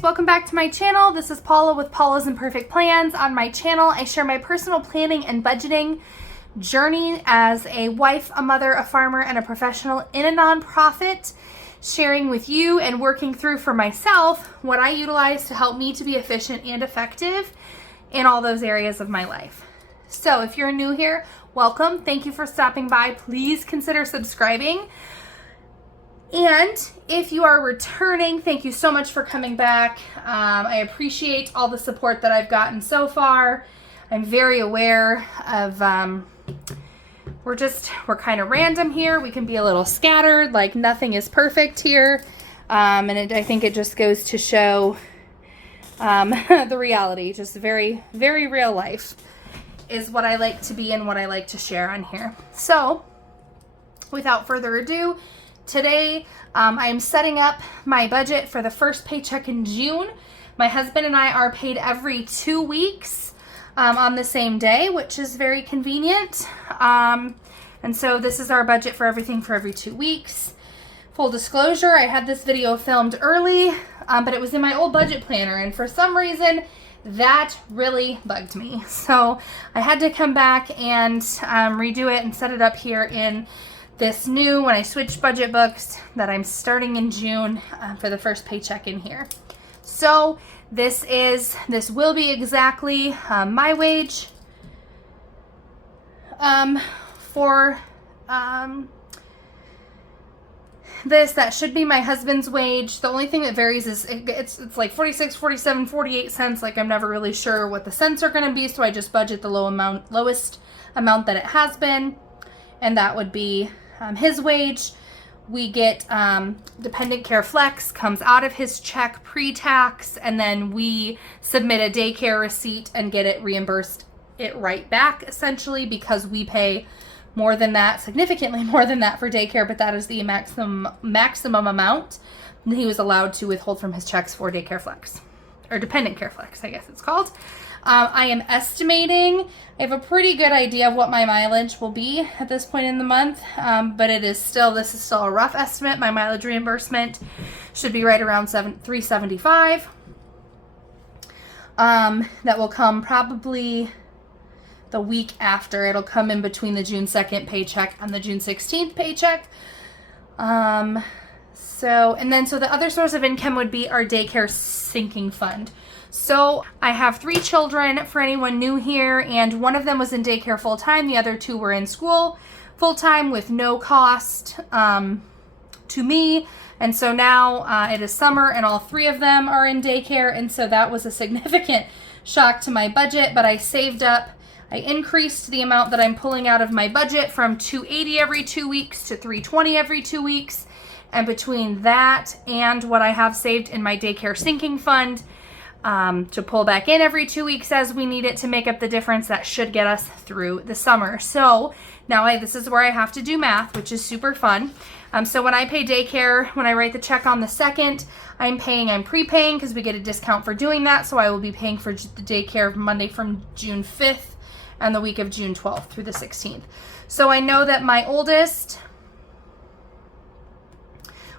guys, welcome back to my channel. This is Paula with Paula's Imperfect Plans. On my channel, I share my personal planning and budgeting journey as a wife, a mother, a farmer, and a professional in a nonprofit, sharing with you and working through for myself what I utilize to help me to be efficient and effective in all those areas of my life. So if you're new here, welcome. Thank you for stopping by. Please consider subscribing. And if you are returning, thank you so much for coming back. I appreciate all the support that I've gotten so far. I'm very aware of, we're kind of random here. We can be a little scattered, like nothing is perfect here. I think it just goes to show the reality, just very, very real life is what I like to be and what I like to share on here. So without further ado, today, I am setting up my budget for the first paycheck in June. My husband and I are paid every 2 weeks on the same day, which is very convenient. And so this is our budget for everything for every 2 weeks. Full disclosure, I had this video filmed early, but it was in my old budget planner, and for some reason, that really bugged me. So I had to come back and redo it and set it up here in this new, when I switched budget books, that I'm starting in June for the first paycheck in here. So this will be exactly my wage for this. That should be my husband's wage. The only thing that varies is it's like 46, 47, 48 cents. Like I'm never really sure what the cents are going to be, so I just budget the lowest amount that it has been, and that would be his wage. We get dependent care flex, comes out of his check pre-tax, and then we submit a daycare receipt and get it reimbursed it right back, essentially, because we pay more than that, significantly more than that for daycare, but that is the maximum amount he was allowed to withhold from his checks for daycare flex, or dependent care flex, I guess it's called. I am estimating, I have a pretty good idea of what my mileage will be at this point in the month, but this is still a rough estimate. My mileage reimbursement should be right around $375. That will come probably the week after. It'll come in between the June 2nd paycheck and the June 16th paycheck. So the other source of income would be our daycare sinking fund. So I have 3 children, for anyone new here, and one of them was in daycare full-time. The other 2 were in school full-time with no cost to me. And so now it is summer and all 3 of them are in daycare. And so that was a significant shock to my budget, but I saved up. I increased the amount that I'm pulling out of my budget from $280 every 2 weeks to $320 every 2 weeks. And between that and what I have saved in my daycare sinking fund, to pull back in every 2 weeks as we need it to make up the difference, that should get us through the summer. So now this is where I have to do math, which is super fun. So when I pay daycare, when I write the check on the 2nd, I'm prepaying because we get a discount for doing that. So I will be paying for the daycare Monday from June 5th and the week of June 12th through the 16th. So I know that my oldest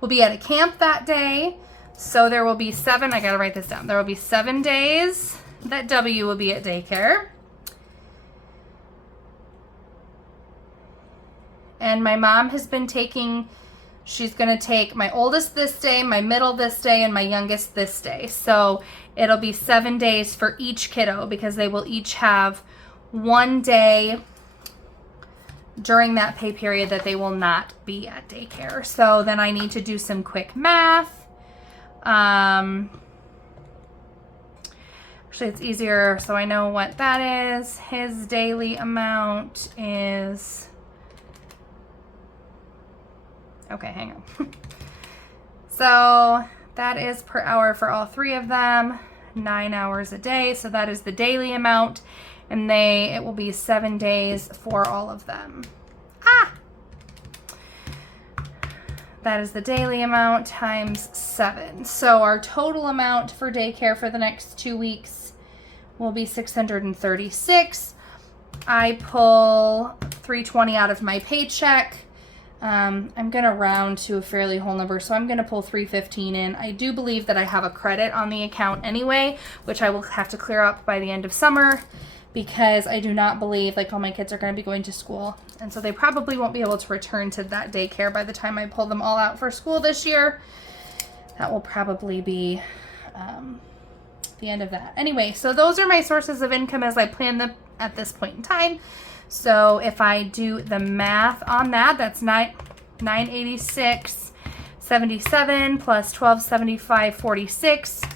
will be at a camp that day. So there will be 7, I gotta write this down. There will be 7 days that W will be at daycare. And my mom has been she's gonna take my oldest this day, my middle this day, and my youngest this day. So it'll be 7 days for each kiddo, because they will each have 1 day during that pay period that they will not be at daycare. So then I need to do some quick math. Actually, it's easier, so I know what that is. His daily amount is, okay, hang on. So that is per hour for all 3 of them, 9 hours a day. So that is the daily amount, and it will be 7 days for all of them. That is the daily amount times 7. So our total amount for daycare for the next 2 weeks will be $636. I pull $320 out of my paycheck. I'm going to round to a fairly whole number, so I'm going to pull $315 in. I do believe that I have a credit on the account anyway, which I will have to clear up by the end of summer, because I do not believe like all my kids are going to be going to school, and so they probably won't be able to return to that daycare by the time I pull them all out for school this year. That will probably be the end of that. Anyway, so those are my sources of income as I plan them at this point in time. So if I do the math on that, that's $986.77 plus $1275.46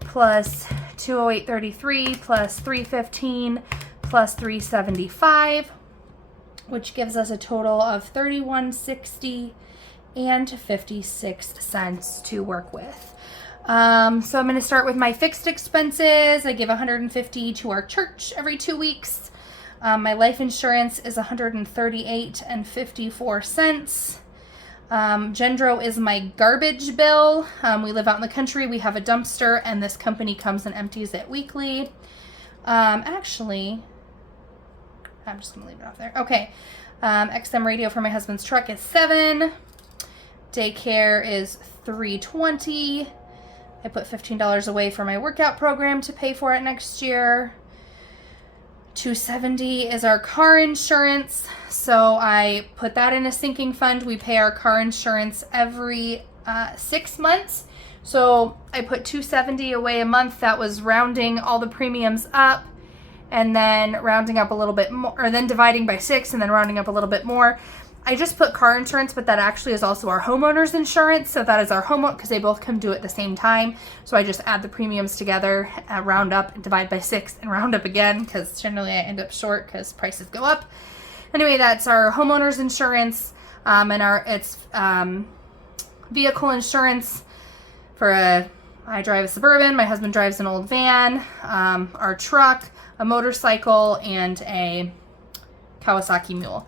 plus $208.33 plus $315 plus $375, which gives us a total of $31.60 and 56 cents to work with. So I'm going to start with my fixed expenses. I give $150 to our church every 2 weeks. My life insurance is $138.54. Gendro is my garbage bill. We live out in the country. We have a dumpster, and this company comes and empties it weekly. Actually, I'm just going to leave it off there. Okay. XM radio for my husband's truck is $7. Daycare is $320. I put $15 away for my workout program to pay for it next year. $270 is our car insurance, so I put that in a sinking fund. We pay our car insurance every 6 months, so I put $270 away a month. That was rounding all the premiums up and then rounding up a little bit more, or then dividing by 6 and then rounding up a little bit more. I just put car insurance, but that actually is also our homeowner's insurance. So that is our homeowner, because they both come due at the same time. So I just add the premiums together, round up, divide by 6, and round up again, because generally I end up short because prices go up. Anyway, that's our homeowner's insurance, and vehicle insurance I drive a Suburban, my husband drives an old van, our truck, a motorcycle, and a Kawasaki mule.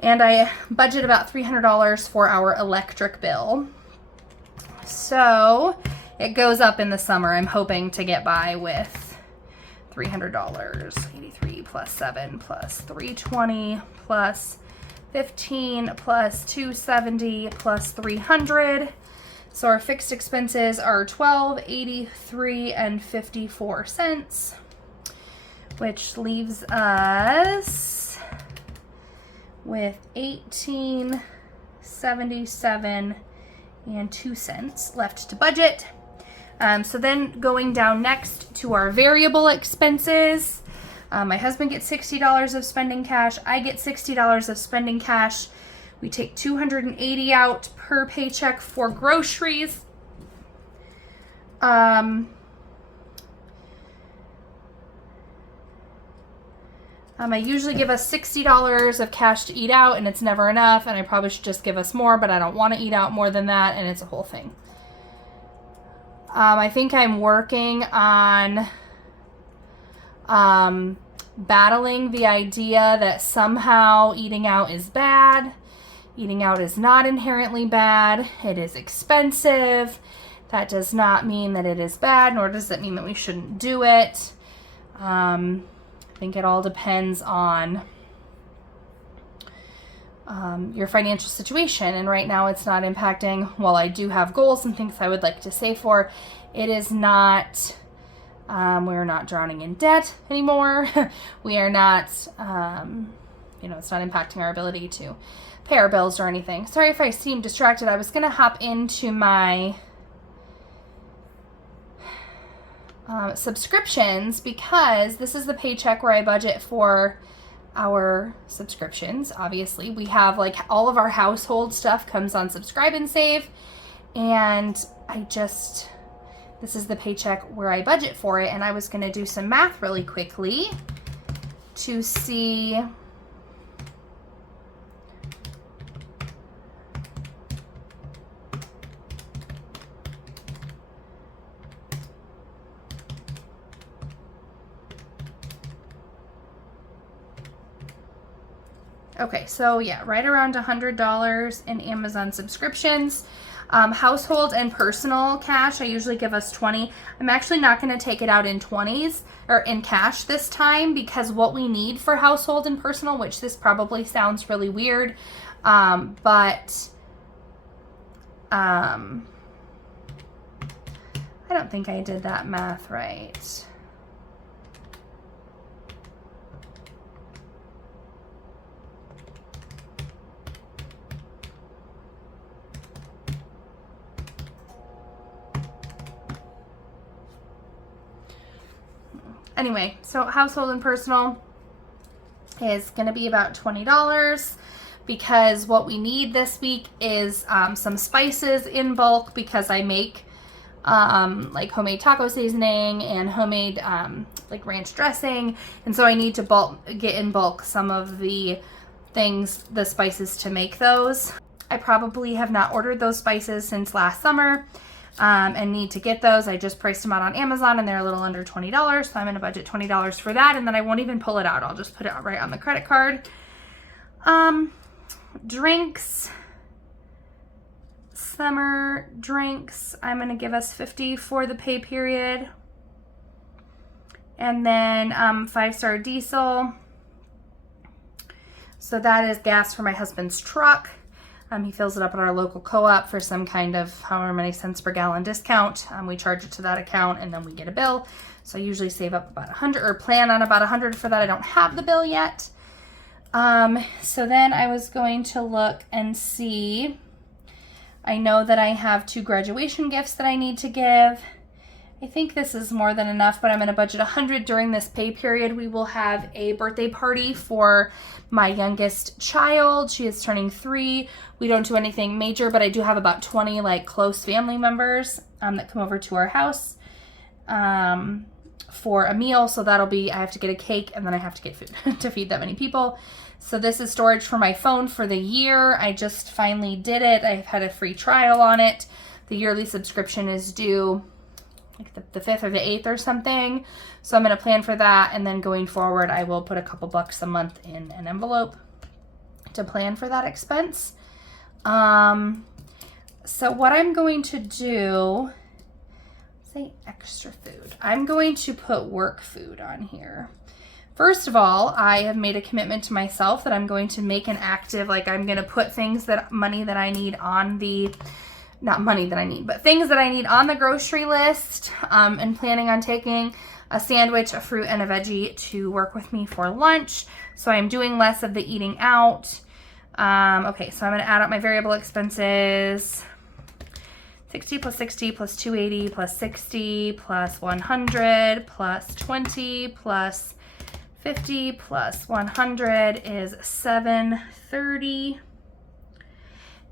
And I budget about $300 for our electric bill. So it goes up in the summer. I'm hoping to get by with $300. 83 plus 7 plus 320 plus 15 plus 270 plus 300. So our fixed expenses are $12.83.54, which leaves us with $18.77.02 left to budget. So then going down next to our variable expenses, my husband gets $60 of spending cash. I get $60 of spending cash. We take $280 out per paycheck for groceries. I usually give us $60 of cash to eat out, and it's never enough, and I probably should just give us more, but I don't want to eat out more than that, and it's a whole thing. I think I'm working on battling the idea that somehow eating out is bad. Eating out is not inherently bad. It is expensive. That does not mean that it is bad, nor does it mean that we shouldn't do it. I think it all depends on your financial situation, and right now it's not impacting. While I do have goals and things I would like to save for, it is not, we're not drowning in debt anymore. We are not, it's not impacting our ability to pay our bills or anything. Sorry if I seem distracted. I was going to hop into my subscriptions, because this is the paycheck where I budget for our subscriptions. Obviously, we have like all of our household stuff comes on Subscribe and Save, and this is the paycheck where I budget for it. And I was going to do some math really quickly to see okay, so yeah, right around $100 in Amazon subscriptions. Household and personal cash, I usually give us $20. I'm actually not going to take it out in 20s or in cash this time, because what we need for household and personal, which this probably sounds really weird, But I don't think I did that math right. Anyway, so household and personal is going to be about $20 because what we need this week is some spices in bulk because I make like homemade taco seasoning and homemade like ranch dressing, and so I need to get in bulk some of the spices to make those. I probably have not ordered those spices since last summer. And need to get those. I just priced them out on Amazon and they're a little under $20, so I'm going to budget $20 for that, and then I won't even pull it out. I'll just put it right on the credit card. Drinks, summer drinks, I'm going to give us $50 for the pay period, and then 5-star diesel, so that is gas for my husband's truck. He fills it up at our local co-op for some kind of however many cents per gallon discount. We charge it to that account and then we get a bill. So I usually save up about 100 or plan on about 100 for that. I don't have the bill yet. So then I was going to look and see. I know that I have 2 graduation gifts that I need to give. I think this is more than enough, but I'm going to budget 100 during this pay period. We will have a birthday party for my youngest child. She is turning 3. We don't do anything major, but I do have about 20 like close family members that come over to our house for a meal. So that'll be, I have to get a cake and then I have to get food to feed that many people. So this is storage for my phone for the year. I just finally did it. I've had a free trial on it. The yearly subscription is due like the 5th or the 8th or something. So I'm going to plan for that. And then going forward, I will put a couple bucks a month in an envelope to plan for that expense. So what I'm going to do, say extra food. I'm going to put work food on here. First of all, I have made a commitment to myself that I'm going to make an active, like I'm going to put money that I need on the, not money that I need, but things that I need on the grocery list, and planning on taking a sandwich, a fruit, and a veggie to work with me for lunch. So I'm doing less of the eating out. Okay, so I'm going to add up my variable expenses. 60 plus 60 plus 280 plus 60 plus 100 plus 20 plus 50 plus 100 is 730.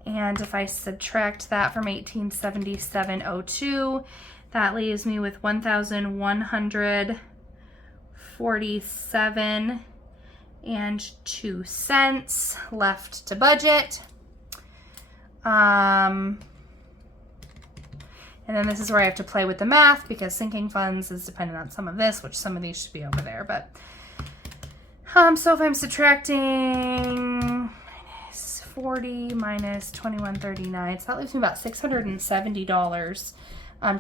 And if I subtract that from 1877.02, that leaves me with 1,147 and 2 cents left to budget. And then this is where I have to play with the math because sinking funds is dependent on some of this, which some of these should be over there. But so if I'm subtracting 40 minus 2139, so that leaves me about $670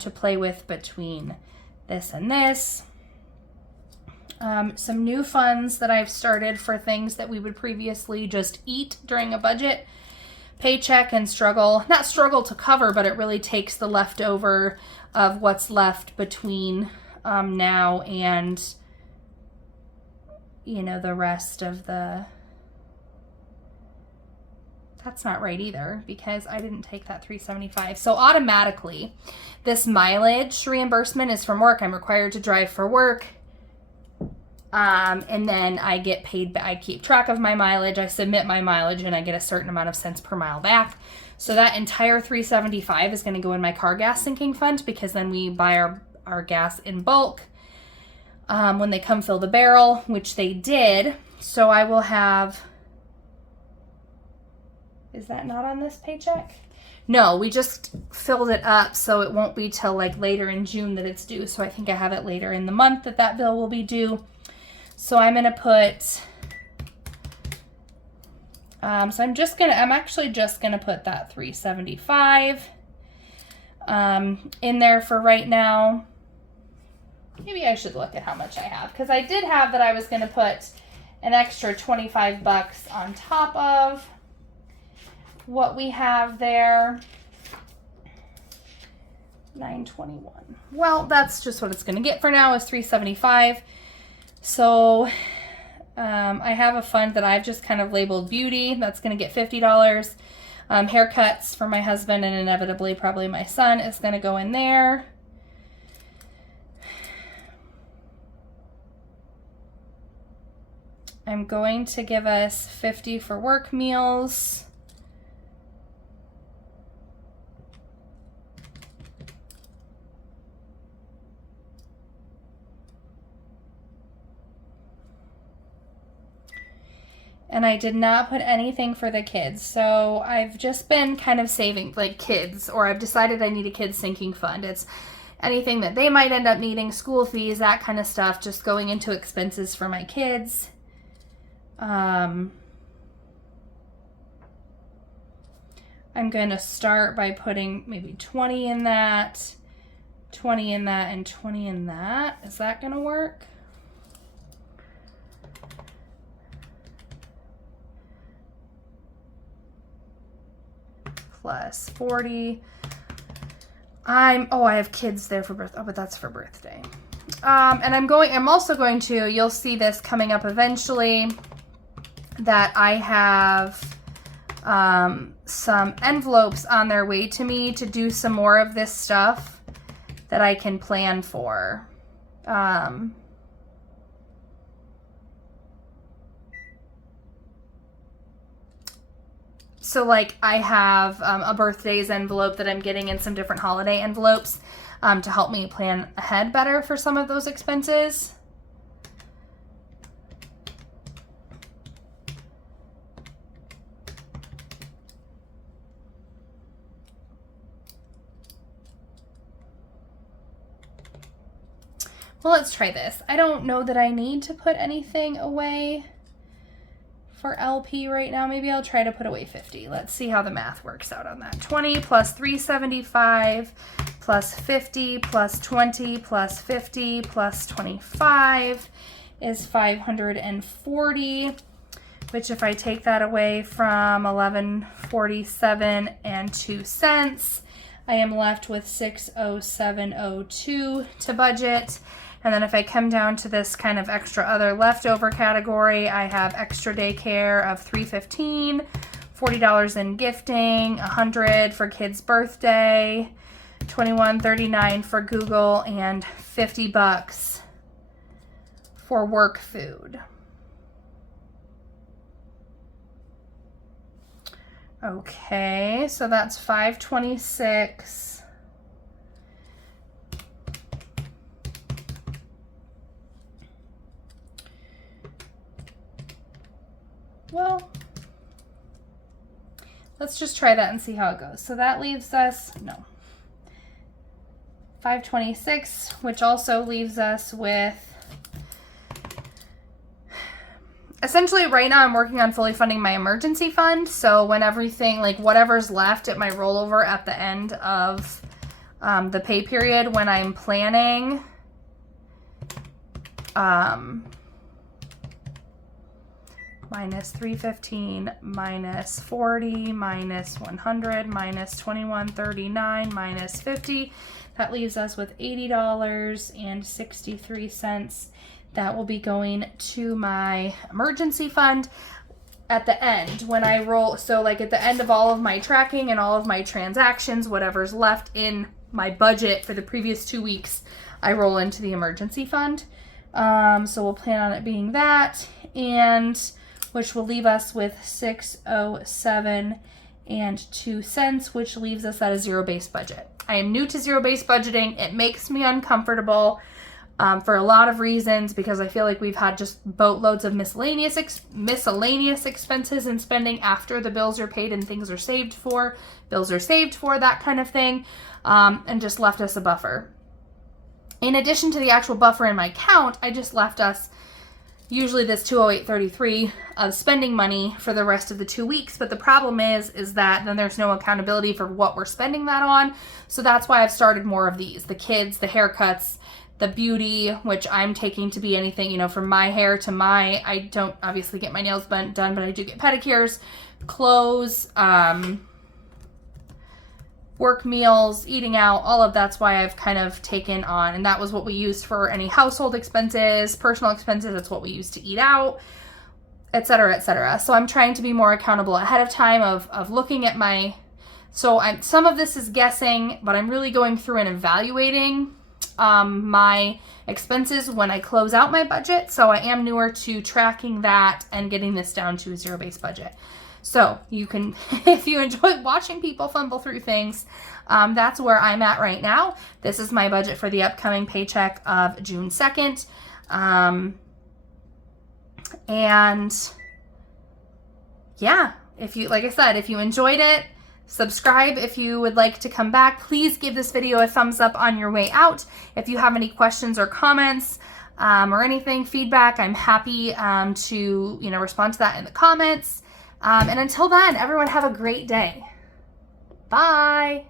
to play with between this and this. Some new funds that I've started for things that we would previously just eat during a budget. Paycheck and not struggle to cover, but it really takes the leftover of what's left between now and, you know, the rest of the, that's not right either because I didn't take that $375. So automatically this mileage reimbursement is from work. I'm required to drive for work. And then I get paid, I keep track of my mileage, I submit my mileage, and I get a certain amount of cents per mile back. So that entire $375 is going to go in my car gas sinking fund because then we buy our gas in bulk when they come fill the barrel, which they did. So I will have, is that not on this paycheck? No, we just filled it up, so it won't be till like later in June that it's due. So I think I have it later in the month that bill will be due. So I'm going to put, so I'm actually just going to put that $375 in there for right now. Maybe I should look at how much I have, because I did have that I was going to put an extra $25 on top of. what we have there. $9.21. Well, that's just what it's going to get for now, is $3.75. So I have a fund that I've just kind of labeled beauty. That's going to get $50. Haircuts for my husband and inevitably probably my son is going to go in there. I'm going to give us $50 for work meals. And I did not put anything for the kids. So I've just been kind of saving, like kids, or I've decided I need a kids sinking fund. It's anything that they might end up needing, school fees, that kind of stuff, just going into expenses for my kids. I'm going to start by putting maybe 20 in that, 20 in that, and 20 in that. Is that going to work? Plus 40. I have kids there for birth. Oh, but that's for birthday. And I'm also going to, you'll see this coming up eventually, that I have some envelopes on their way to me to do some more of this stuff that I can plan for. So like I have a birthdays envelope that I'm getting in some different holiday envelopes to help me plan ahead better for some of those expenses. Well, let's try this. I don't know that I need to put anything away for LP right now. Maybe I'll try to put away 50. Let's see how the math works out on that. 20 plus 375 plus 50 plus 20 plus 50 plus 25 is 540, which if I take that away from 1147 and 2 cents, I am left with 60702 to budget. And then if I come down to this kind of extra other leftover category, I have extra daycare of $315, $40 in gifting, $100 for kids' birthday, $21.39 for Google, and $50 for work food. Okay, so that's $526. Well, let's just try that and see how it goes. So that leaves us, no, 526, which also leaves us with, essentially right now I'm working on fully funding my emergency fund. So when everything, like whatever's left at my rollover at the end of the pay period, when I'm planning, minus 315, minus 40, minus 100, minus 2139, minus 50. That leaves us with $80.63. That will be going to my emergency fund at the end when I roll. So like at the end of all of my tracking and all of my transactions, whatever's left in my budget for the previous 2 weeks, I roll into the emergency fund. So we'll plan on it being that, and which will leave us with 607 and 2 cents, which leaves us at a zero-based budget. I am new to zero-based budgeting. It makes me uncomfortable for a lot of reasons, because I feel like we've had just boatloads of miscellaneous expenses and spending after the bills are paid and things are saved for, that kind of thing, and just left us a buffer. In addition to the actual buffer in my account, I just left us usually this $208.33 of spending money for the rest of the 2 weeks. But the problem is that then there's no accountability for what we're spending that on. So that's why I've started more of these, the kids, the haircuts, the beauty, which I'm taking to be anything, you know, from my hair to I don't obviously get my nails done, but I do get pedicures, clothes, work meals, eating out, all of that's why I've kind of taken on, and that was what we used for any household expenses, personal expenses, that's what we used to eat out, etc., etc. So I'm trying to be more accountable ahead of time of looking at some of this is guessing, but I'm really going through and evaluating my expenses when I close out my budget. So I am newer to tracking that and getting this down to a zero-based budget. So you can, if you enjoy watching people fumble through things, that's where I'm at right now. This is my budget for the upcoming paycheck of June 2nd. And yeah, like I said, if you enjoyed it, subscribe if you would like to come back. Please give this video a thumbs up on your way out. If you have any questions or comments or anything, feedback, I'm happy to, you know, respond to that in the comments. And until then, everyone have a great day. Bye.